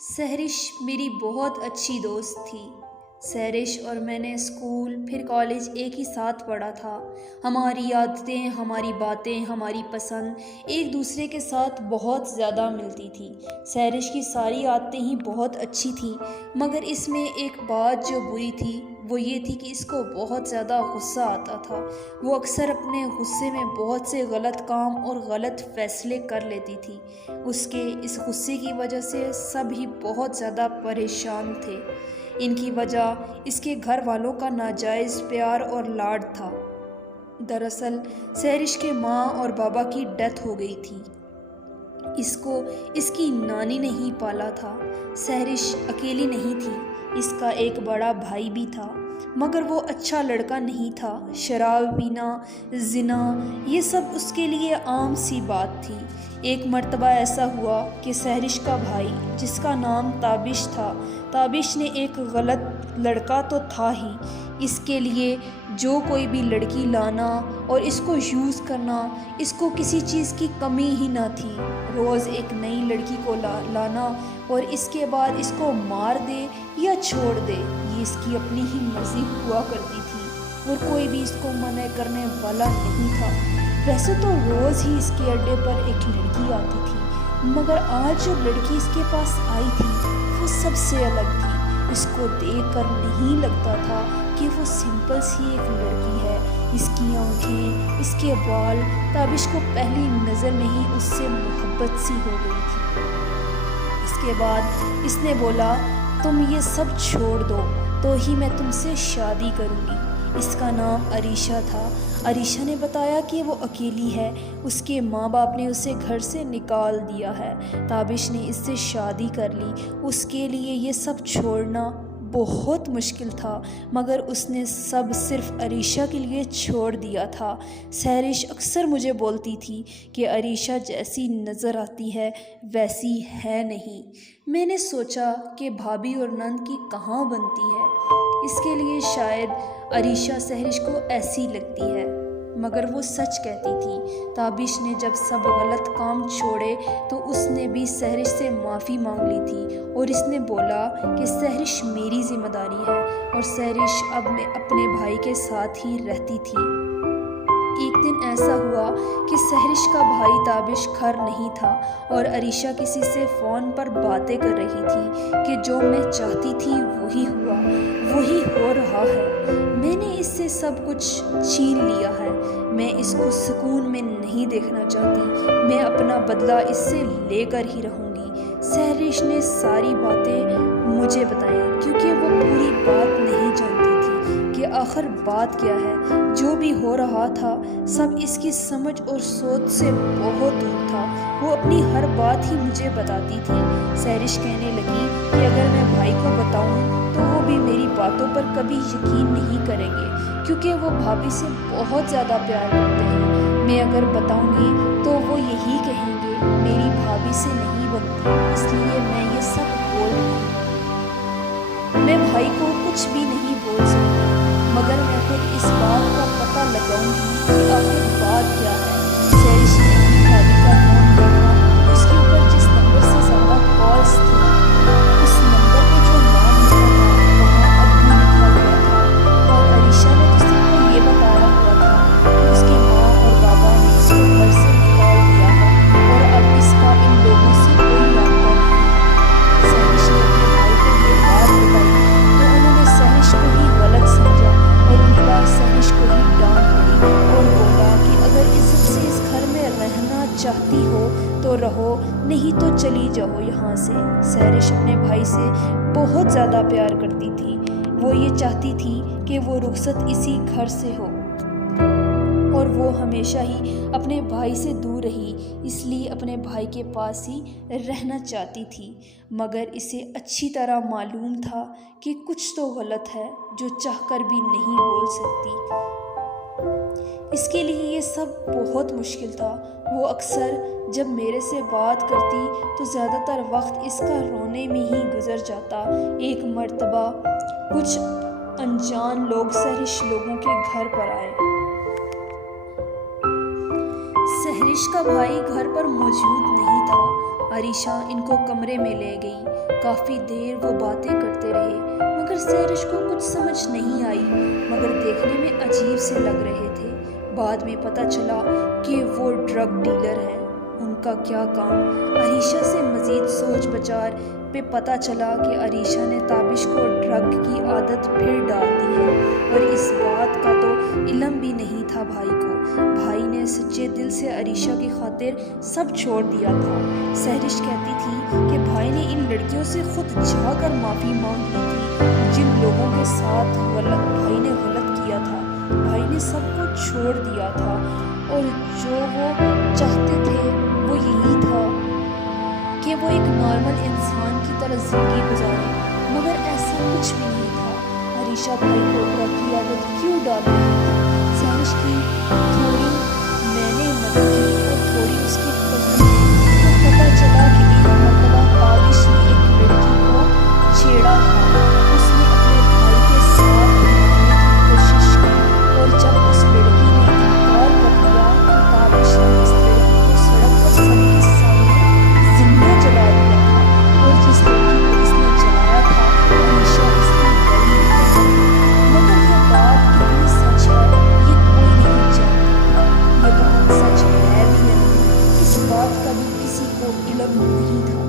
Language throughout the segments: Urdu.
سحرش میری بہت اچھی دوست تھی۔ سحرش اور میں نے اسکول پھر کالج ایک ہی ساتھ پڑھا تھا۔ ہماری عادتیں، ہماری باتیں، ہماری پسند ایک دوسرے کے ساتھ بہت زیادہ ملتی تھی۔ سحرش کی ساری عادتیں ہی بہت اچھی تھیں، مگر اس میں ایک بات جو بری تھی وہ یہ تھی کہ اس کو بہت زیادہ غصہ آتا تھا۔ وہ اکثر اپنے غصے میں بہت سے غلط کام اور غلط فیصلے کر لیتی تھی۔ اس کے اس غصے کی وجہ سے سب ہی بہت زیادہ پریشان تھے۔ ان کی وجہ اس کے گھر والوں کا ناجائز پیار اور لاڈ تھا۔ دراصل سحرش کے ماں اور بابا کی ڈیتھ ہو گئی تھی۔ اس کو اس کی نانی نے ہی پالا تھا۔ سحرش اکیلی نہیں تھی، اس کا ایک بڑا بھائی بھی تھا، مگر وہ اچھا لڑکا نہیں تھا۔ شراب پینا، زنا، یہ سب اس کے لیے عام سی بات تھی۔ ایک مرتبہ ایسا ہوا کہ سحرش کا بھائی، جس کا نام تابش تھا، تابش نے ایک غلط لڑکا تو تھا ہی، اس کے لیے جو کوئی بھی لڑکی لانا اور اس کو یوز کرنا، اس کو کسی چیز کی کمی ہی نہ تھی۔ روز ایک نئی لڑکی کو لانا اور اس کے بعد اس کو مار دے یا چھوڑ دے، یہ اس کی اپنی ہی مرضی ہوا کرتی تھی اور کوئی بھی اس کو منع کرنے والا نہیں تھا۔ ویسے تو روز ہی اس کے اڈے پر ایک لڑکی آتی تھی، مگر آج جو لڑکی اس کے پاس آئی تھی وہ سب سے الگ تھی۔ اس کو دیکھ کر نہیں لگتا تھا کہ وہ سمپل سی ایک لڑکی ہے۔ اس کی آنکھیں، اس کے بال، تابش کو پہلی نظر میں ہی اس سے محبت سی ہو گئی تھی۔ اس کے بعد اس نے بولا، تم یہ سب چھوڑ دو تو ہی میں تم سے شادی کروں گی۔ اس کا نام عریشہ تھا۔ عریشہ نے بتایا کہ وہ اکیلی ہے، اس کے ماں باپ نے اسے گھر سے نکال دیا ہے۔ تابش نے اس سے شادی کر لی۔ اس کے لیے یہ سب چھوڑنا بہت مشکل تھا، مگر اس نے سب صرف عریشہ کے لیے چھوڑ دیا تھا۔ سحرش اکثر مجھے بولتی تھی کہ عریشہ جیسی نظر آتی ہے ویسی ہے نہیں۔ میں نے سوچا کہ بھابھی اور نند کی کہاں بنتی ہے، اس کے لیے شاید عریشہ سحرش کو ایسی لگتی ہے، مگر وہ سچ کہتی تھی۔ تابش نے جب سب غلط کام چھوڑے تو اس نے بھی سحرش سے معافی مانگ لی تھی اور اس نے بولا کہ سحرش میری ذمہ داری ہے اور سحرش اب میں اپنے بھائی کے ساتھ ہی رہتی تھی۔ ایک دن ایسا ہوا کہ سحرش کا بھائی تابش گھر نہیں تھا اور عریشہ کسی سے فون پر باتیں کر رہی تھی کہ جو میں چاہتی تھی وہی ہوا، وہی ہو رہا ہے۔ میں نے اس سے سب کچھ چھین لیا ہے، میں اس کو سکون میں نہیں دیکھنا چاہتی، میں اپنا بدلہ اس سے لے کر ہی رہوں گی۔ سحرش نے ساری باتیں مجھے بتائیں کیونکہ وہ پوری بات نہیں جانتی تھی کہ آخر بات کیا ہے۔ جو بھی ہو رہا تھا سب اس کی سمجھ اور سوچ سے بہت دور تھا۔ وہ اپنی ہر بات ہی مجھے بتاتی تھی۔ سحرش کہنے لگی کہ اگر میں بھائی کو بتاؤں تو وہ بھی میری باتوں پر کبھی یقین نہیں کریں گے، کیونکہ وہ بھابھی سے بہت زیادہ پیار کرتے ہیں۔ میں اگر بتاؤں گی تو وہ یہی کہیں گے میری بھابھی سے نہیں بنتی، اس لیے میں یہ سب بول رہی ہوں۔ میں بھائی کو کچھ بھی نہیں بول سکتی، مگر میں خود اس بات کا پتہ لگاؤں گی کہ آخر بات کیا ہے۔ سحرش نے اپنی بھابھی کا فون دیکھا، اس کے اوپر جس نمبر سے زیادہ کالز تھی، اس نمبر پہ جو نام لکھا تھا وہاں ابو لکھا ہوا تھا، اور عریشہ نے تو صرف کو یہ بتایا ہوا تھا کہ اس کی ماں اور بابا نے اس کو گھر سے نکال دیا ہے اور اب اس کا ان لوگوں سے کوئی رابطہ نہیں۔ سحرش نے اپنے بھائی کو یہ بات بتائی تو انہوں نے سحرش کو ہی غلط سمجھا اور الٹا سحرش کو ہی ڈانٹ پڑی اور بولا کہ اگر عزت سے اس گھر میں رہنا چاہتی ہو تو رہو، نہیں تو چلی جاؤ یہاں سے۔ سحرش اپنے بھائی سے بہت زیادہ پیار کرتی تھی۔ وہ یہ چاہتی تھی کہ وہ رخصت اسی گھر سے ہو اور وہ ہمیشہ ہی اپنے بھائی سے دور رہی، اس لیے اپنے بھائی کے پاس ہی رہنا چاہتی تھی، مگر اسے اچھی طرح معلوم تھا کہ کچھ تو غلط ہے جو چاہ کر بھی نہیں بول سکتی۔ اس کے لیے یہ سب بہت مشکل تھا۔ وہ اکثر جب میرے سے بات کرتی تو زیادہ تر وقت اس کا رونے میں ہی گزر جاتا۔ ایک مرتبہ کچھ انجان لوگ سحرش لوگوں کے گھر پر آئے۔ سحرش کا بھائی گھر پر موجود نہیں تھا۔ عریشہ ان کو کمرے میں لے گئی۔ کافی دیر وہ باتیں کرتے رہے مگر سحرش کو کچھ سمجھ نہیں آئی، مگر دیکھنے میں عجیب سے لگ رہے تھے۔ بعد میں پتہ چلا کہ وہ ڈرگ ڈیلر ہیں۔ ان کا کیا کام؟ عریشہ سے مزید سوچ بچار پہ پتہ چلا کہ عریشہ نے تابش کو ڈرگ کی عادت پھر ڈال دی ہے، اور اس بات کا تو علم بھی نہیں تھا بھائی کو۔ بھائی نے سچے دل سے عریشہ کی خاطر سب چھوڑ دیا تھا۔ سحرش کہتی تھی کہ بھائی نے ان لڑکیوں سے خود جا کر معافی مانگ لی تھی جن لوگوں کے ساتھ بھائی نے غلط کیا تھا۔ بھائی نے سب کو چھوڑ دیا تھا اور جو وہ چاہتے تھے وہ یہی تھا کہ وہ ایک نارمل انسان کی طرح زندگی گزارے، مگر ایسا کچھ بھی نہیں تھا۔ عریشہ بھائی کو ڈرگ کی عادت کیوں ڈال رہی تھی؟ سحرش کی تھوڑی میں نے مدد کی اور تھوڑی اس کی پسند کی تو پتہ چلا کہ ایک مرتبہ تابش نے ایک لڑکی کو چھیڑا تھا۔ اس نے اپنے بھائی کے ساتھ ملانے کی کوشش کی اور جب اس لڑکی نے انکار کر دیا تو تابش نے اس لڑکی کو سڑک پر سب کے سامنے زندہ جلا دیا تھا، اور جس لڑکی کو اس نے جلایا تھا عریشہ اس کی بڑی بہن تھی۔ مگر یہ بات کتنی سچ ہے یہ کوئی نہیں جانتا تھا۔ یہ بات سچ ہے بھی یا نہیں اس بات کا بھی کسی کو علم نہیں تھا،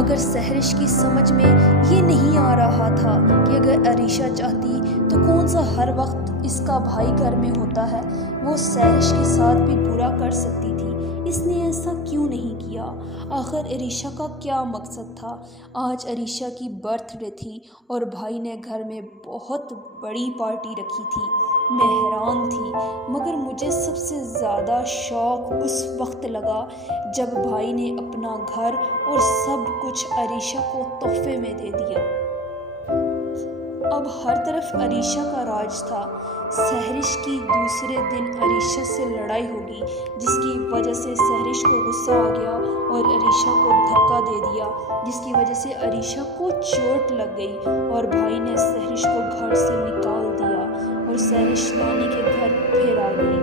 مگر سحرش کی سمجھ میں یہ نہیں آ رہا تھا کہ اگر عریشہ چاہتی تو کون سا ہر وقت اس کا بھائی گھر میں ہوتا ہے، وہ سحرش کے ساتھ بھی برا کر سکتی تھی۔ اس نے ایسا کیوں نہیں کیا؟ آخر عریشہ کا کیا مقصد تھا؟ آج عریشہ کی برتھ ڈے تھی اور بھائی نے گھر میں بہت بڑی پارٹی رکھی تھی۔ میں حیران تھی، مگر مجھے سب سے زیادہ شوق اس وقت لگا جب بھائی نے اپنا گھر اور سب کچھ عریشہ کو تحفے میں دے دیا۔ اب ہر طرف عریشہ کا راج تھا۔ سحرش کی دوسرے دن عریشہ سے لڑائی ہوگی جس کی وجہ سے سحرش کو غصہ آ گیا اور عریشہ کو دھکا دے دیا جس کی وجہ سے عریشہ کو چوٹ لگ گئی اور بھائی نے سحرش کو گھر سے نکال دیا اور سحرش نانی کے گھر پھر آ گئی۔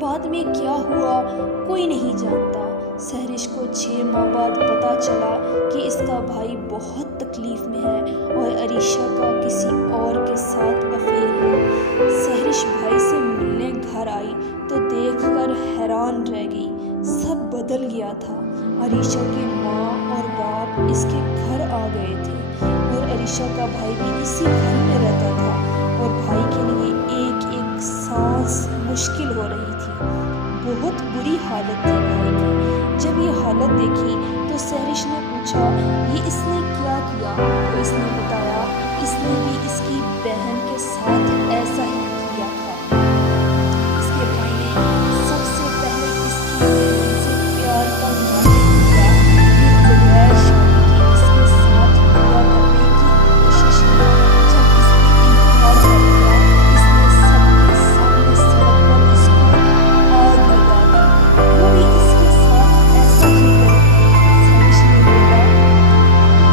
بعد میں کیا ہوا کوئی نہیں جانتا۔ سحرش کو 6 ماہ بعد پتہ چلا کہ اس کا بھائی بہت تکلیف میں ہے اور عریشہ کا کسی اور کے ساتھ افیئر ہے۔ سحرش بھائی سے ملنے گھر آئی تو دیکھ کر حیران رہ گئی، سب بدل گیا تھا۔ عریشہ کی ماں اور باپ اس کے گھر آ گئے تھے اور عریشہ کا بھائی بھی اسی گھر میں رہتا تھا اور بھائی کے لیے ایک ایک سانس مشکل ہو رہی تھی۔ بہت بری حالت تھی بھائی کی۔ جب یہ حالت دیکھی تو سحرش نے پوچھا یہ اس نے کیا کیا؟ تو اس نے بتایا اس نے بھی اس کی بہن کے ساتھ ایسا ہی کیا تھا۔ اس کے بھائی نے سب سے پہلے اس کی بہن سے پیار کا معاہدہ کیا، پھر بغیر شادی کے اس کے ساتھ پورا کرنے کی کوشش کی۔ جب اس نے انکار کر دیا اس نے سب کے سامنے سڑک پر اس کو آگ لگا دی، وہ بھی اس کے ساتھ ایسا ہی کریں گے۔ سحرش نے بولا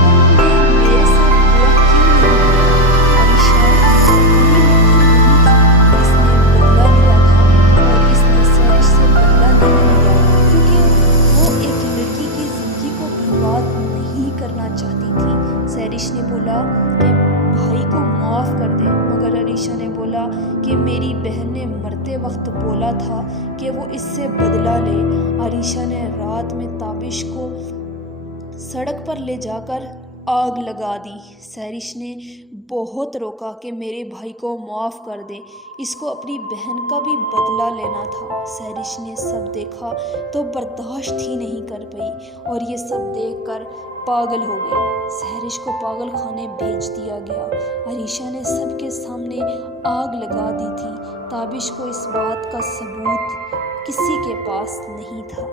تم نے میرے ساتھ برا کیوں نہیں کیا؟ عریشہ بری لڑکی نہیں تھی، اس نے بدلہ لیا تھا اور اس نے سحرش سے بدلہ نہیں لیا کیونکہ وہ ایک لڑکی کی زندگی کو برباد نہیں کرنا چاہتی تھی۔ سحرش نے بولا کہ بھائی کو معاف کر دے، مگر عریشہ نے بولا کہ میری بہن نے مرتے وقت بولا تھا کہ وہ اس سے بدلہ لے۔ عریشہ نے رات میں تابش کو سڑک پر لے جا کر آگ لگا دی۔ سحرش نے بہت روکا کہ میرے بھائی کو معاف کر دے، اس کو اپنی بہن کا بھی بدلہ لینا تھا۔ سحرش نے سب دیکھا تو برداشت ہی نہیں کر پئی اور یہ سب دیکھ کر پاگل ہو گئی۔ سحرش کو پاگل خانے بھیج دیا گیا۔ عریشہ نے سب کے سامنے آگ لگا دی تھی۔ تابش کو اس بات کا ثبوت کسی کے پاس نہیں تھا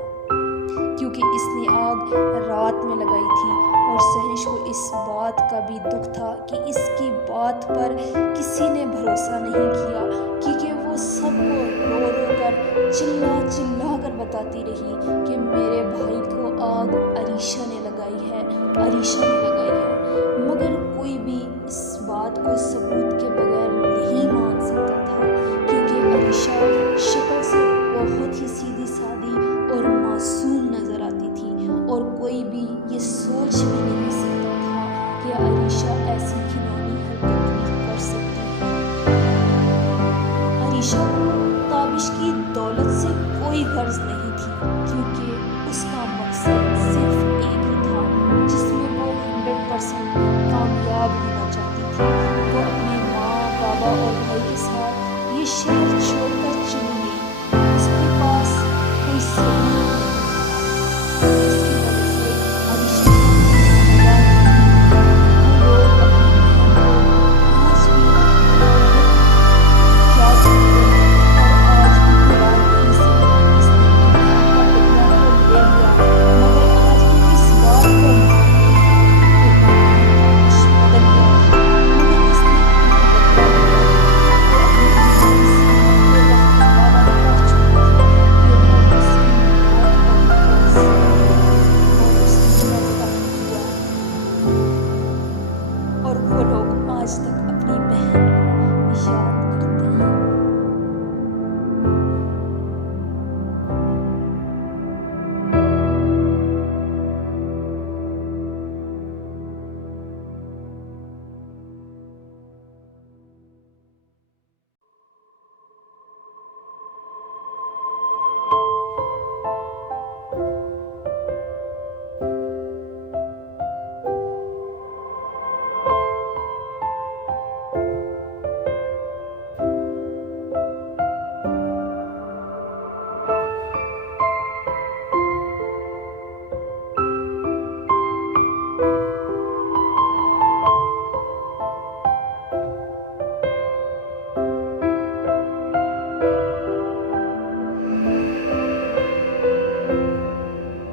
کیونکہ اس نے آگ رات میں لگائی تھی، اور سحرش کو اس بات کا بھی دکھ تھا کہ اس کی بات پر کسی نے بھروسہ نہیں کیا کیونکہ وہ سب کو رو رو کر چلا کر بتاتی رہی کہ میرے بھائی کو آگ عریشہ نے لگائی ہے، عریشہ نے لگائی ہے، مگر کوئی بھی اس بات کو ثبوت کے بغیر نہیں مان سکتا تھا کیونکہ عریشہ شکل سے بہت ہی سیدھی سادی اور معصوم نظر آتی تھی اور کوئی بھی یہ